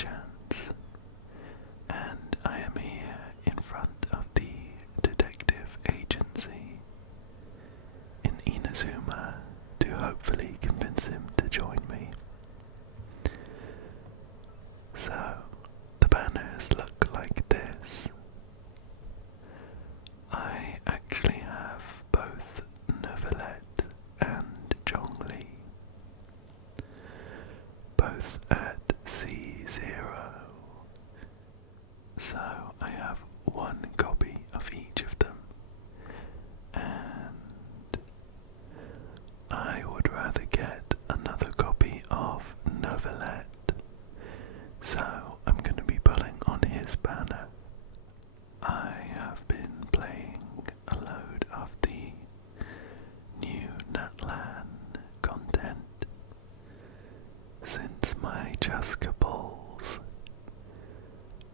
chance, and I am here in front of the detective agency in Inazuma to hopefully convince him to join me. So, the banners look like this. I actually have both Neuvillette and Zhongli, both at C0. So I have one copy of each of them, and I would rather get another copy of Neuvillette, so I'm going to be pulling on his banner. I have been playing a load of the new Natlan content since my Chaska polls,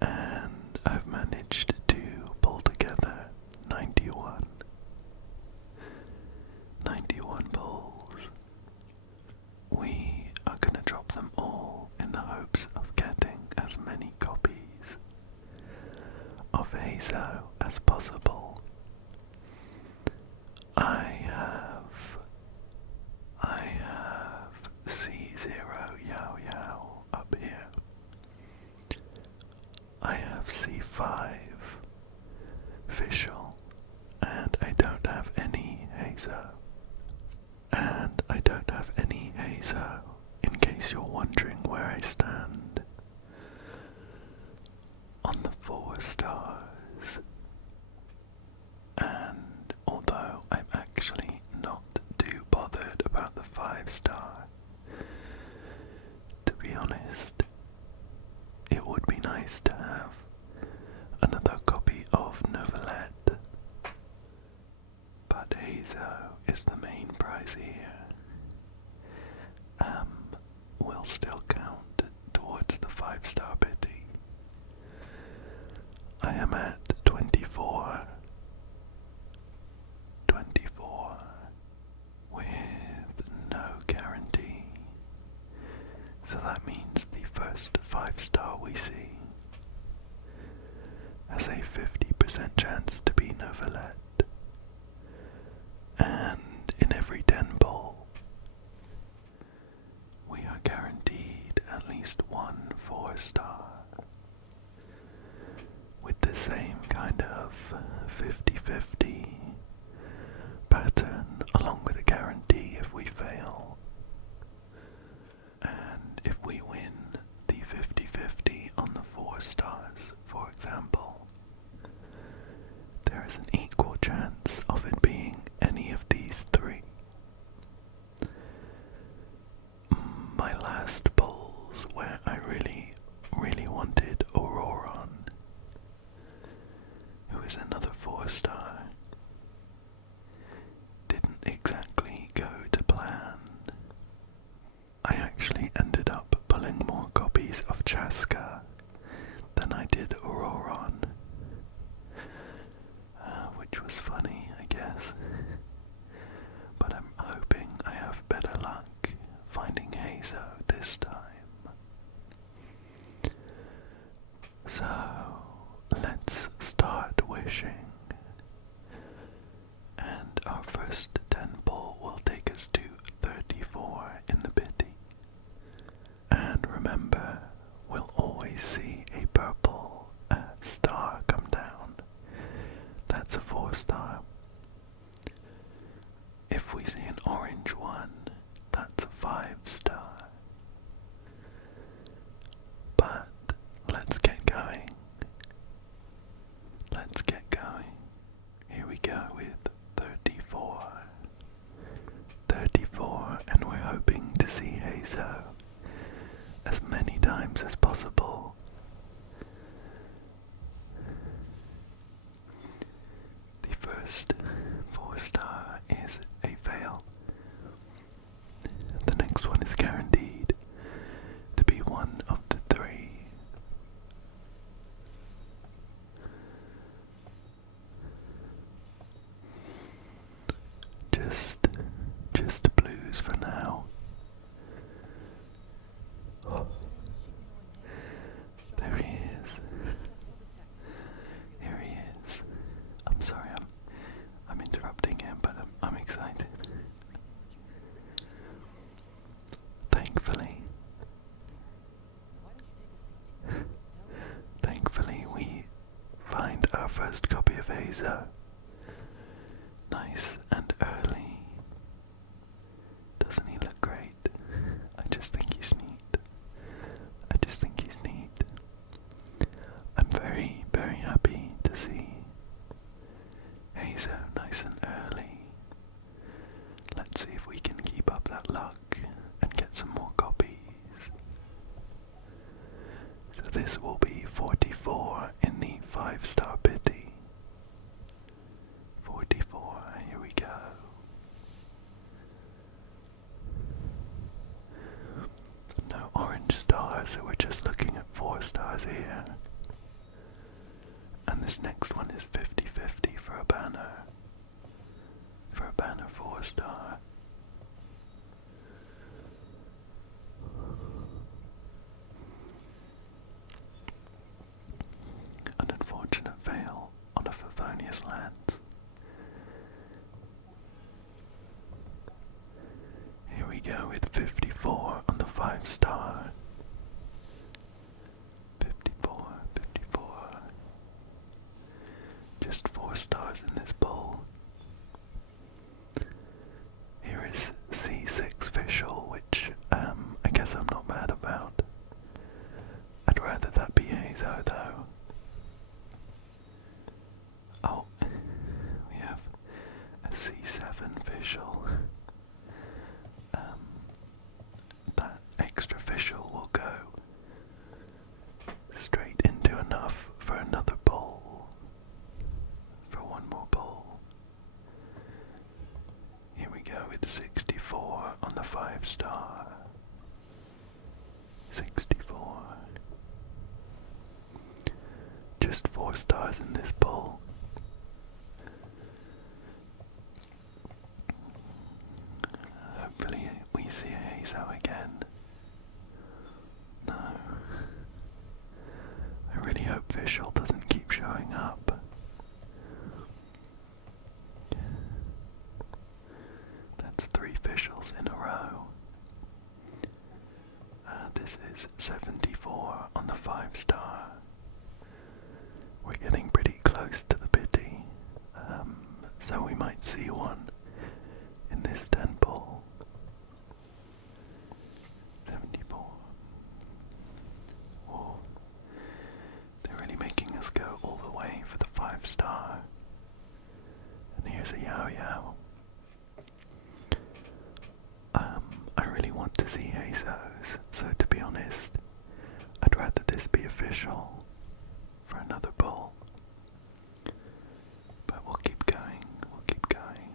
and I've managed to pull together 91 polls. We are going to drop them all in the hopes of getting as many copies of Heizou as possible. I have C0 Yao Yao up here. I have C5 Official, and I don't have any Heizou. And I don't have any Heizou, in case you're wondering where I stand on the 4 stars. And although I'm actually not too bothered about the 5-star, to be honest, it would be nice to have another copy of Neuvillette, but Heizou is the main prize here. Will still count towards the 5-star pity. I am at 24 with no guarantee, so that means the first 5-star we see has a 50% chance to be Neuvillette, and in every 10 pull we are guaranteed at least one 4-star with the same kind of 50-50 pattern, along with a guarantee if we fail. And if we win the 50-50 on the 4 stars, for example, there is an equal chance of it being any of these 3. My last polls, where I really wanted Auroron, who is another 4-star, didn't exactly go to plan. I actually ended up pulling more copies of Chaska than I did Auroron, which was funny, I guess. But I'm hoping I have better luck finding Heizou this time. So, let's start wishing. And our first 10 pull will take us to 34 in the pity. And remember, we'll always see a purple star come down. That's a 4-star. If we see an orange one, that's a 5-star. But let's get going. Let's get going. Here we go with 34. 34, and we're hoping to see Heizou as many times as possible. The first 4-star is a fail. The next one is guaranteed to be one of the 3. Just blues for now. first copy of Heizou. Nice and early. Doesn't he look great? I just think he's neat. I just think he's neat. I'm very, very happy to see Heizou nice and early. Let's see if we can keep up that luck and get some more copies. So this will be 44 in the 5-star pity. 44, here we go. No orange stars, so we're just looking at 4 stars here. And this next one is 50-50 for a banner. For a banner 4-star. An unfortunate fail on a Favonius lens. Here we go with 54 on the 5-star. 54, 54. Just 4 stars in this bowl. Here is C6 Visual, which I guess I'm not mad about. I'd rather that be Heizou though. Oh, we have a C7 Visual. That extra visual will go straight into enough for another bowl. For one more bowl. Here we go with 64 on the 5-star. 64. Just 4 stars in this bowl. Hopefully we see a Heizou again. No. I really hope Visual doesn't keep showing up. That's 3 Visuals in a row. This is 74 on the 5-star. We're getting pretty close to the pity, so we might see one in this 10 bowl. 74. Whoa. They're really making us go all the way for the 5-star. And here's a Yao Yao. I really want to see Heizou's, so to be honest, I'd rather this be official for another bowl. But we'll keep going, we'll keep going.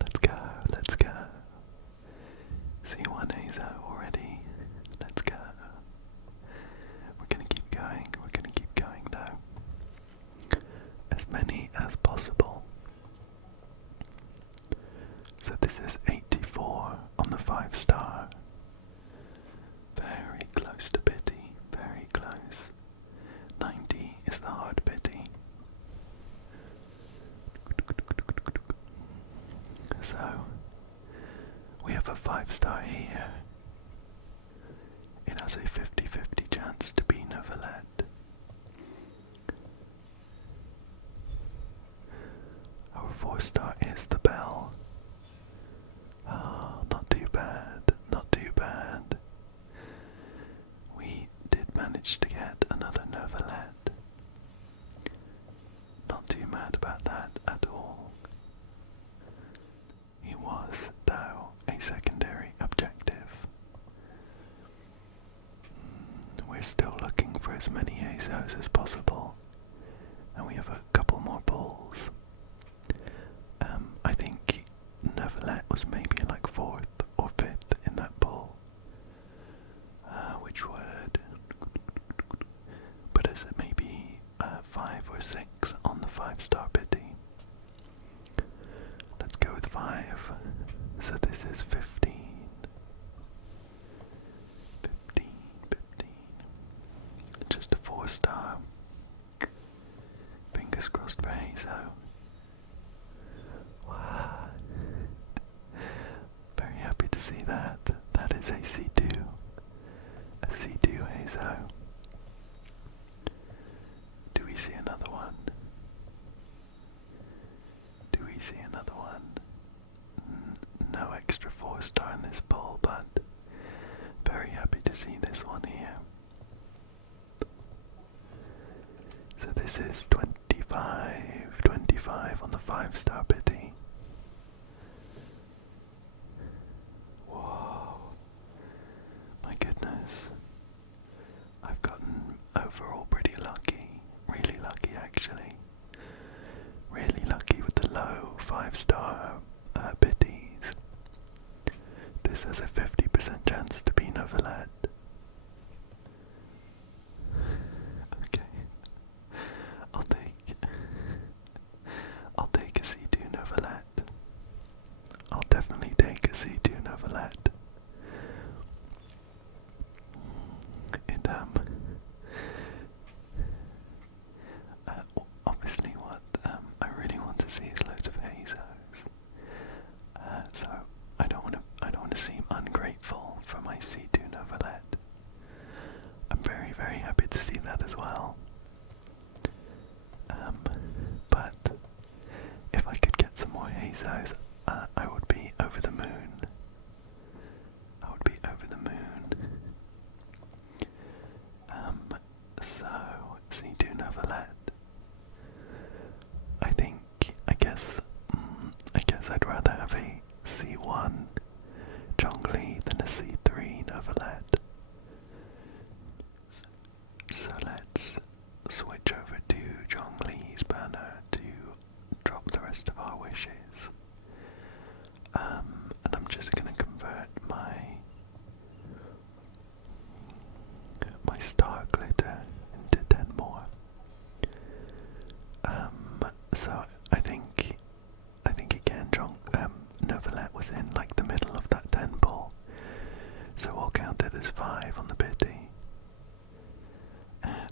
Let's go, let's go. See one Heizou already. Let's go. We're gonna keep going though. As many as possible. So this is 84 on the 5-star. Very close to pity, very close. 90 is the hard pity. So we have a 5-star here. It has a 50-50 chance to be Neuvillette. Our 4-star is the bell. Oh, not too bad, not too bad. We did manage to get another Neuvillette. Not too mad about that at all. He was, though, a secondary objective. We're still looking for as many Heizous as possible, and we have a couple more bowls. I think Neuvillette was maybe like 4th or 5th in that bowl, which would put us at maybe 5 or 6 on the 5-star pity. Let's go with 5. So this is 15. 15. Just a 4-star. Fingers crossed for Heizou. Wow. Very happy to see that. That is a C2. you, Heizou. Do we see another one? Do we see another one? No extra 4-star in this bowl, but very happy to see this one here. So this is 25 on the 5-star pity. Whoa, my goodness. I've gotten overall pretty lucky, really lucky actually. Really lucky with the low 5-star biddies. This has a 50% chance to be Neuvillette. Okay, I'll take a C2 Neuvillette. I'll definitely take a C2 Neuvillette. And obviously what I really want to see is loads of Heizous. So I don't want to seem ungrateful for my C2 Neuvillette. I'm very, very happy to see that as well. But if I could get some more Heizous, I would be over the moon. I would be over the moon. So C2 Neuvillette. I guess I'd rather have a C1 Zhongli than a C3 Neuvillette. So let's switch over to Zhongli's banner to drop the rest of our wishes. And I'm just gonna convert my star glitter into 10 more. So I think again, Neuvillette was in like the middle of that 10 pull, so we'll count it as 5 on the biddy.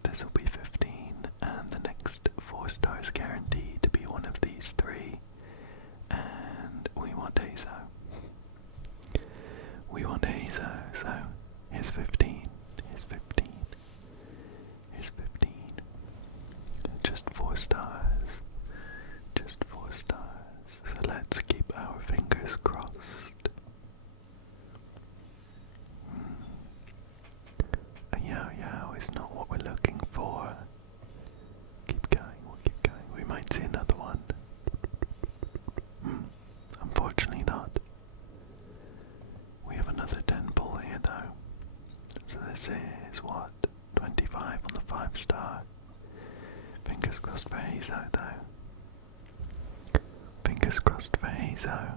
This will be 15, and the next 4 stars guaranteed to be one of these 3. And we want Heizou. We want Heizou, so here's 15. Here's 15. Here's 15. Just 4 stars. Just 4 stars. So let's keep our fingers crossed. A Yao is not what we're looking for. Keep going, we'll keep going. We might see another one. Unfortunately not. We have another 10 pull here though. So this is what? 25 on the 5-star. Fingers crossed for Heizou though. Fingers crossed for Heizou.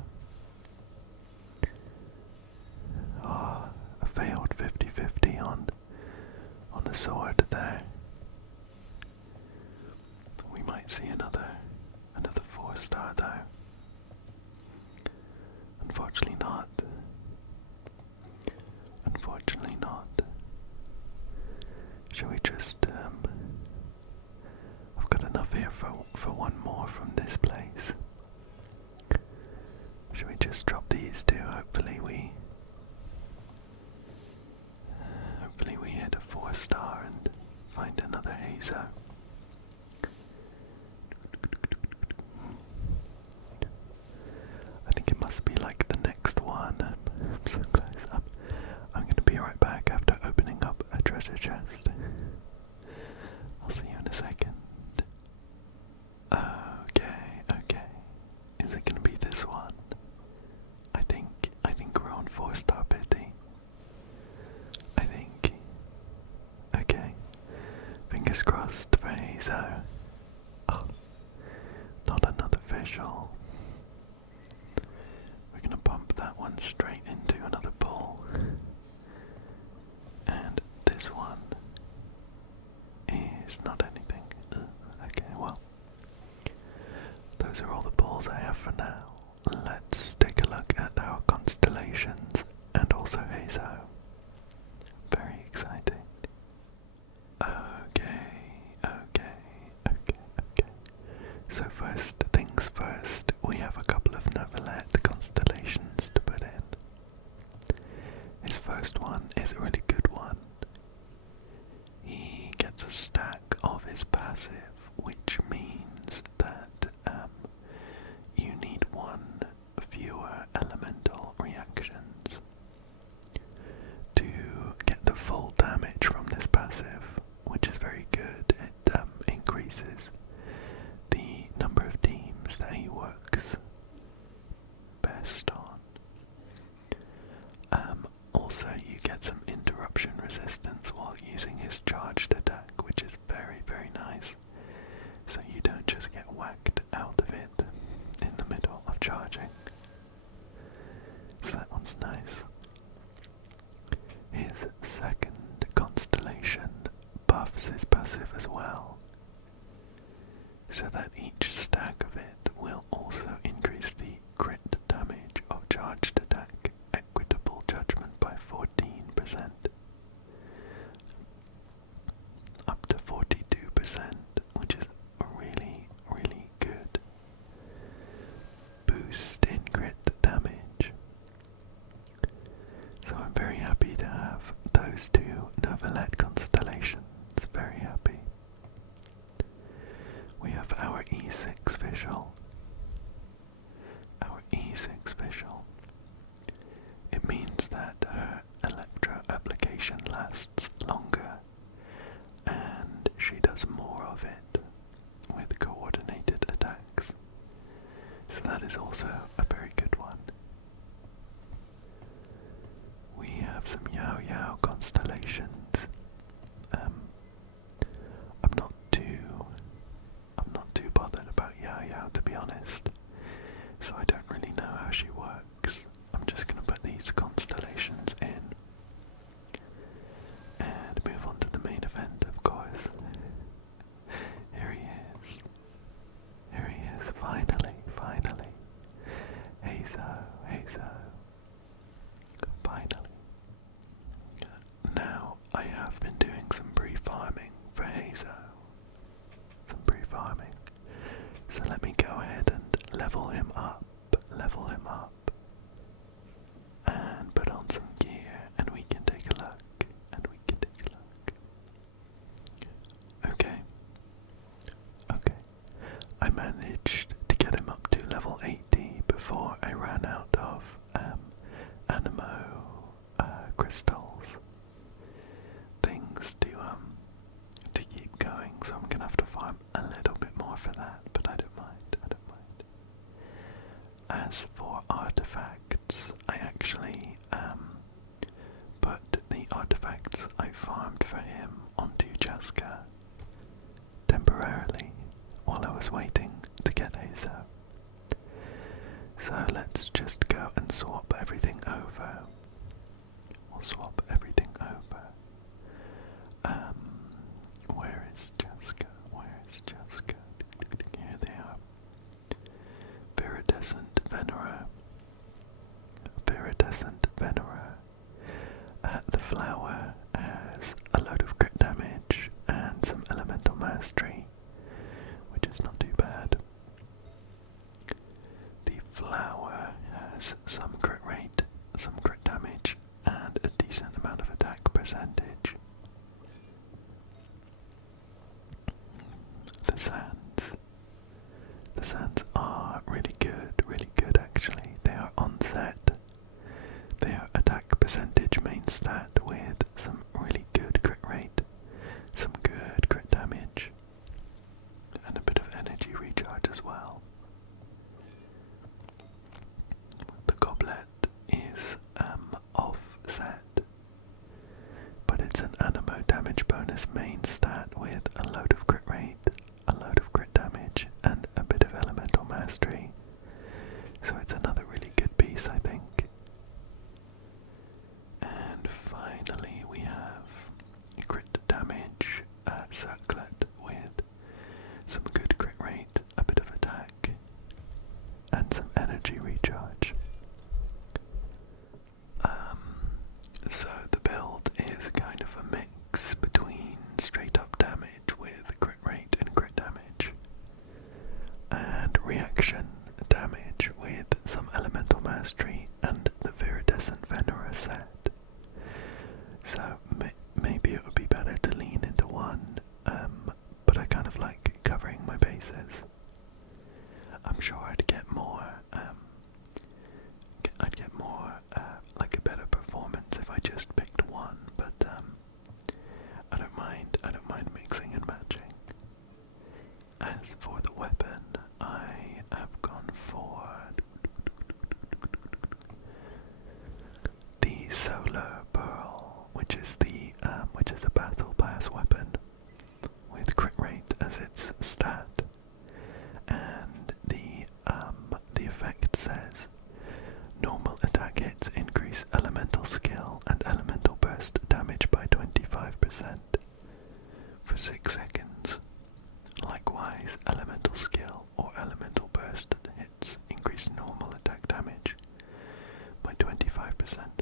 Oh, a failed 50-50 on a sword there. We might see another 4-star though. Unfortunately not. Unfortunately not. Shall we just I've got enough here for one more from this place. Should we just drop these two? Hopefully we hit a 4-star and find another Heizou. I think it must be like the next one. I'm so close up. I'm gonna be right back after opening up a treasure chest. I'll see you in a second. Okay. Is it gonna be this one? I think we're on 4-star pity. I think. Okay. Fingers crossed for Heizou. Oh, not another visual. We're gonna bump that one straight into another pull. And this one is not anything. Okay, well. Those are all the pulls I have for now. Let's take a look at our constellations and also Heizou. Very exciting. Okay. So first things first, we have a couple of Neuvillette constellations to put in. His first one is a really good one. resistance while using his charged attack, which is very, very nice. So you don't just get whacked out of it in the middle of charging. So that one's nice. His second constellation buffs his passive as well, so that each stack of it will also increase the crit damage of charged attack equitable judgment by 14%, up to 42%, which is a really, really good boost in crit damage. So I'm very happy to have those two Neuvillette constellations, very happy. We have our E6 visual. Our E6 visual. It means that her electro application lasts longer and she does more of it with coordinated attacks. So that is also a very good one. We have some Yao Yao constellations. I'm not too bothered about Yao Yao, to be honest, so I don't really know how she works. I'm just going to put these constellations in and move on to the main event, of course. Here he is. Here he is, finally, finally. Heizou, Heizou. Finally. Now, I have been doing some pre-farming for Heizou. Some pre-farming. So let me go ahead and level him up, and put on some gear, and we can take a look, Okay. I managed to get him up to level 80 before I ran out of animo crystals, things to keep going, so I'm gonna have to farm a little bit more for that, but I don't mind. As for artifacts, I actually put the artifacts I farmed for him onto Jaska temporarily while I was waiting to get Heizou. So let's just go and swap everything over. We'll swap everything over. Where is Jaska? Here they are. Viridescent Venera. The flower has a load of crit damage and some elemental mastery, which is not too bad. The flower has some crit rate, some crit damage, and a decent amount of attack percentage. The sands are really good actually. They are on set. They are attack percentage main stat with some really good crit rate, some good crit damage, and a bit of energy recharge as well. The goblet is offset, but it's an animo damage bonus main stat with a load of crit rate, a load of crit damage, and a bit of elemental mastery. So it's another really good piece, I think. And finally we have a crit damage circlet with some good crit rate, a bit of attack, and some energy recharge. So the build is kind of a mix between straight up damage with crit rate and crit damage, and reaction damage with some elemental mastery and the Viridescent Venera set. So maybe it would be better to lean into one, but I kind of like covering my bases. I'm sure I'd get more, like a better performance if I just picked one, but I don't mind mixing and matching. As for the weapon, I have gone for the Solar Pearl, which is the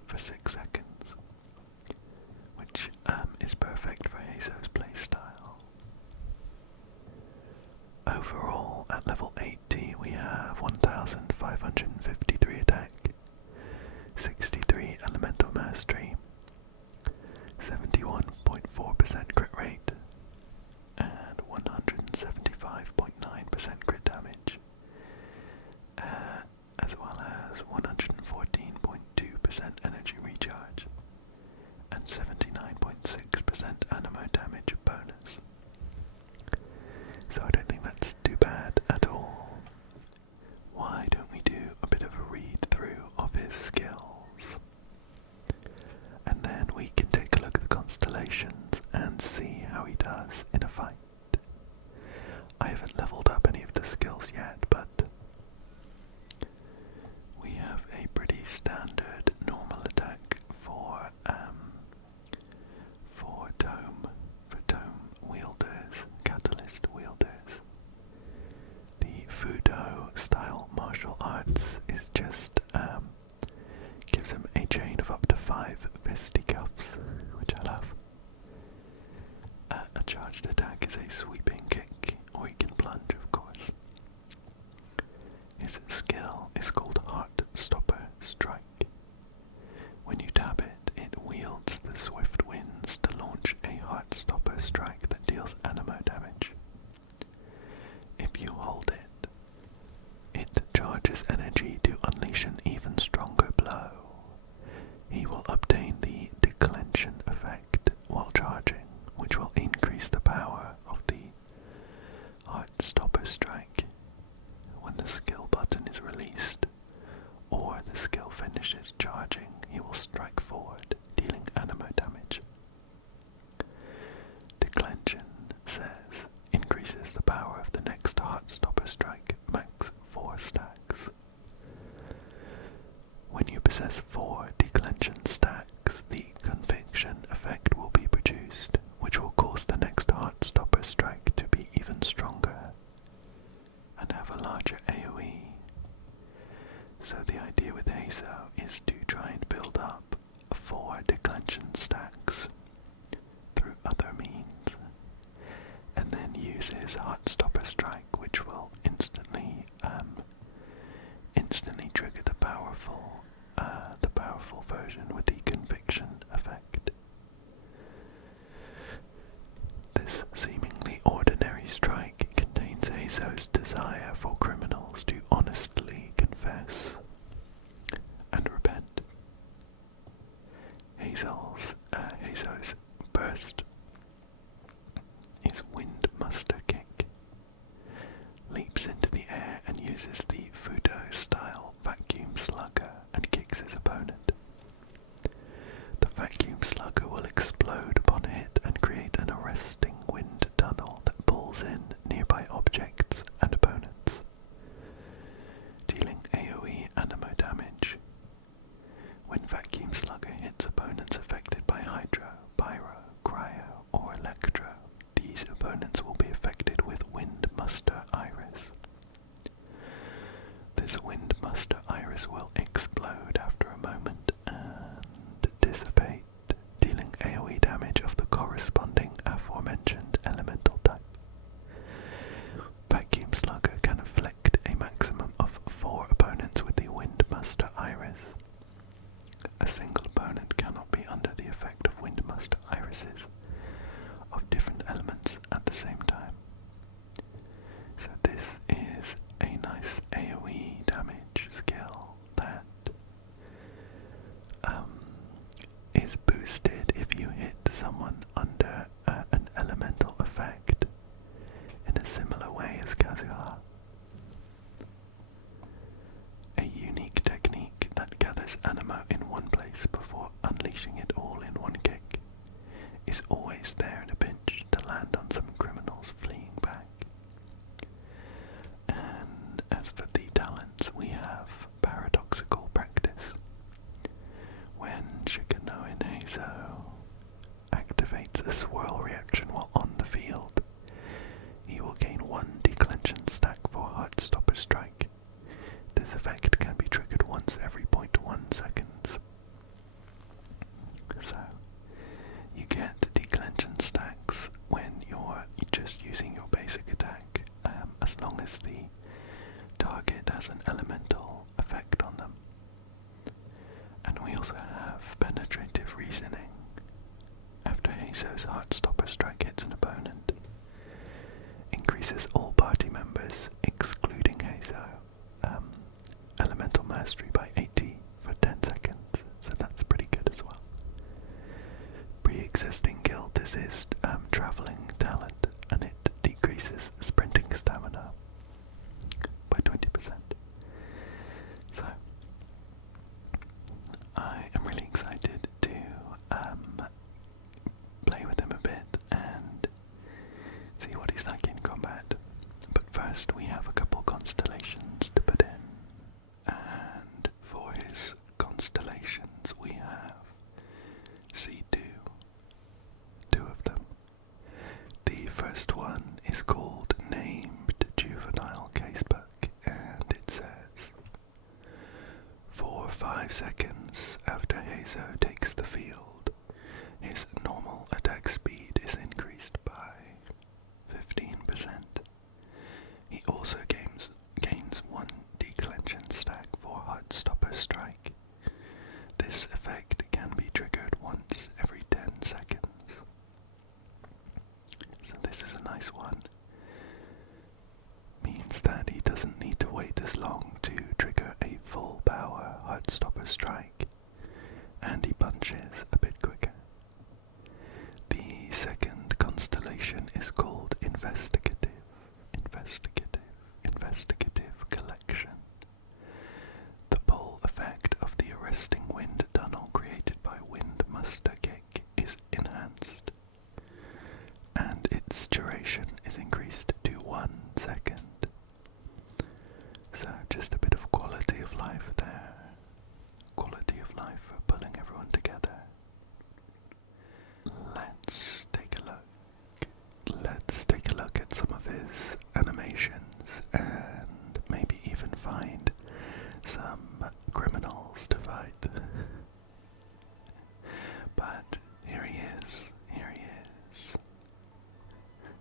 for 6 seconds, which is perfect for Heizou's playstyle. Overall, at level 80 we have 1553 attack, 63 elemental mastery, 71.4% crit rate, and 175.9% crit damage, as well as 114.2% energy recharge, and 79.6% animo damage bonus. So I don't think that's too bad at all. Why don't we do a bit of a read through of his skills? And then we can take a look at the constellations and see how he does in a fight. I haven't leveled up any of the skills yet, but we have a pretty standard normal attack for tome wielders, catalyst wielders. The Fudo style martial arts is just gives him a chain of up to 5 fisticuffs, which I love. A charged attack is a sweeping kick, or he can plunge, of course. His skill is called Heart Stopper Strike. When you tap it, it wields the swift winds to launch a Heart Stopper Strike that deals animo damage. If you hold it, it charges energy to unleash an even stronger blow. He will obtain the declension effect while charging, which will increase the power of the Heart Stopper Strike. When the skill button is released, or the skill finishes charging, he will strike forward, dealing animo damage. Declension says increases the power of the next Heart Stopper Strike, max 4 stacks. When you possess 4 declension stacks, the conviction effect will be produced, which will cause the next Heart Stopper Strike to be even stronger and have a larger AoE. So the idea with Heizou is to try and build up 4 declension stacks through other means, and then use his Heart Stopper Strike, which will instantly trigger the powerful version with the conviction effect. This seemingly ordinary strike contains Heizou's desire for criminals to honestly confess and repent. Heizou's burst is Wind Muster Kick. Leaps into the air and uses the Fudo style vacuum slugger and kicks his opponent. The vacuum slugger will explode upon hit and create an arresting wind tunnel that pulls in nearby objects and opponents, dealing AoE animo damage. When vacuum slugger hits opponents affected by Hydro, Pyro, Cryo, or Electro, these opponents will be affected with Wind Muster Iris. This Wind Muster Iris will explode after a moment and dissipate, dealing AoE damage of the corresponding aforementioned elemental type. Vacuum Slugger can afflict a maximum of 4 opponents with the Wind Muster Iris. A single opponent cannot be under the effect of Wind Muster Irises of different elements at the same time. So this is a nice AoE damage skill that is boosted if you hit someone under an elemental effect in a similar way as Kazuha. A unique technique that gathers animo in one place before unleashing it all in one kick is always there in a pinch to land on some criminals fleeing back. And as for the talents, we have Paradoxical Practice. When Shikanoin Heizou activates a swirl reaction while on the field, he will gain 1 declension stack for Heartstopper Strike. This effect can be triggered once every 0.1 seconds. also have penetrative reasoning. After Heizou's Heartstopper strike hits an opponent, increases all party members, excluding Heizou, elemental mastery by 80 for 10 seconds, so that's pretty good as well. Pre-existing guild is his travelling talent, and it decreases sprinting stamina by 20%. So, I am really excited to play with him a bit and see what he's like in combat. But first we have a couple constellations to put in. And for his constellations we have C2. Two of them. The first one is called Named Juvenile Casebook, and it says, for 5 seconds after Heizou takes the field, his normal attack speed is increased by 15%. He also gains 1 declension stack for Heartstopper strike. This effect can be triggered once every 10 seconds. So this is a nice one. Means that he doesn't need to wait as long to trigger a full power Heartstopper strike, and he punches a bit quicker. The second constellation is called Investigative Collection. The pull effect of the arresting wind tunnel created by Wind Muster Kick is enhanced, and its duration is increased to 1 second. So just a bit of quality of life there. Quality of life for pulling everyone together. Let's take a look. Let's take a look at some of his animations and maybe even find some criminals to fight. But here he is.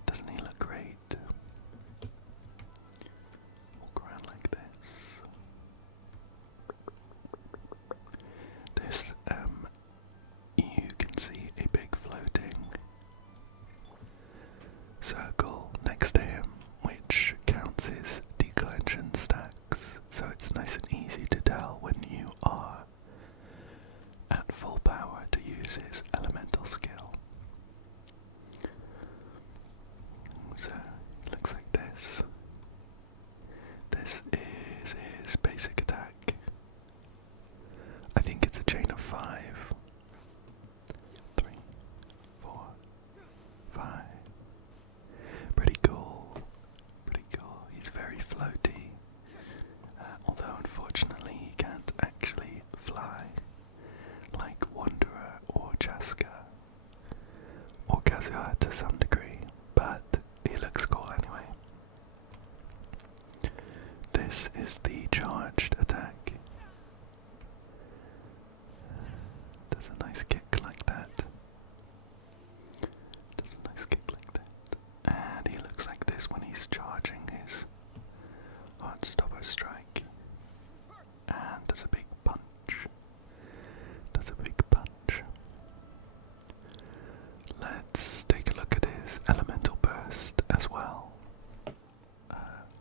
Doesn't he look great? Walk around like this. You can see a big floating circle next to him, which counts his declension stacks, so it's nice and easy to tell when you are at full power to use his elemental skill. So, it looks like this. This is his basic attack. I think it's a chain of 5. 3, 4, 5. Pretty cool. He's very floaty. Although unfortunately he can't actually fly like Wanderer or Chaska or Kazuha to some degree, but he looks cool anyway. This is the charged attack. Does a nice kick like that. And he looks like this when he's charging his Heartstopper strike. And does a big punch. Let's take a look at his elemental burst as well.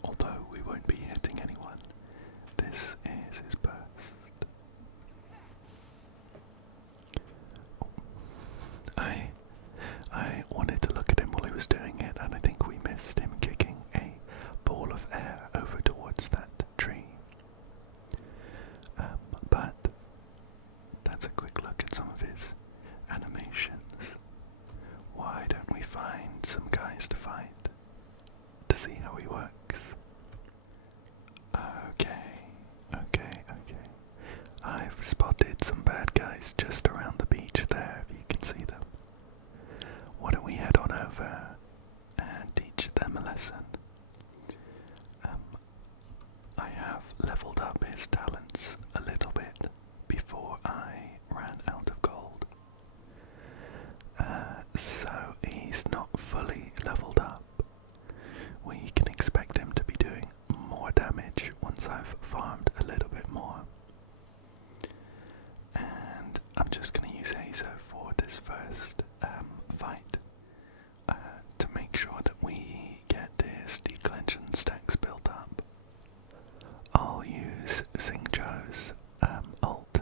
Although we won't be hitting anyone, this is his burst. just going to use Heizou for this first fight to make sure that we get his declension stacks built up. I'll use Xingqiu's ult,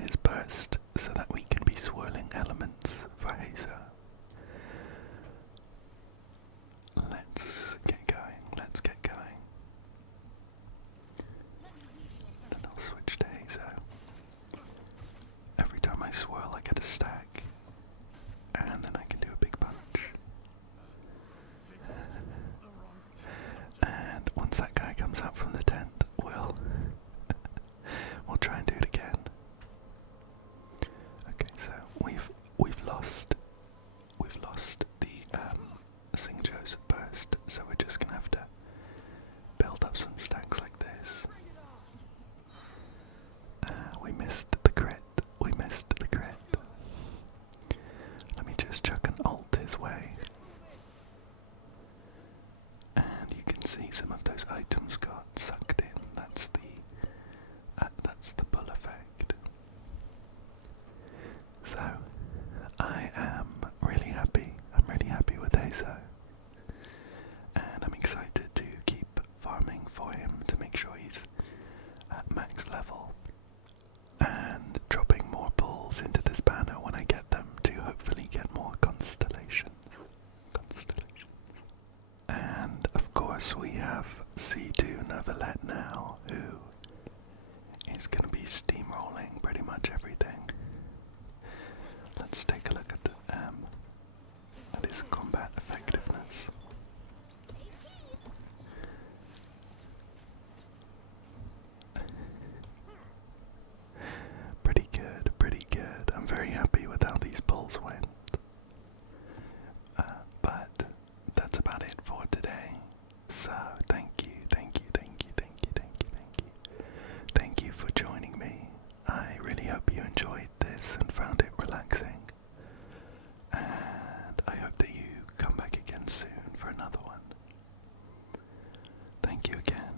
his burst, so that we can be swirling elements for Heizou. Let's get going. Then I'll switch to Heizou. Every time I swirl I get a stack, and then I can do a big punch. And once that guy comes out from the tent, we'll try and do it again. Okay, so we've lost the Xingqiu's burst, so we're just gonna have to build up some stacks like this. We missed the crit. Let me just chuck an ult his way. And you can see some of those items got sucked in. That's the pull effect. So I am really happy. I'm really happy with Heizou. And I'm excited to keep farming for him to make sure he's at max level. And dropping more pulls into this banner when I get them to hopefully get more constellations. And of course we have C2 Neuvillette now, who is going to be steamrolling pretty much everything. Let's take a look at his combat effectiveness. Pretty good. I'm very happy with how these pulls went. But that's about it for today. So thank you for joining me. I really hope you enjoyed this and found it relaxing. And I hope that you come back again soon for another one. Thank you again,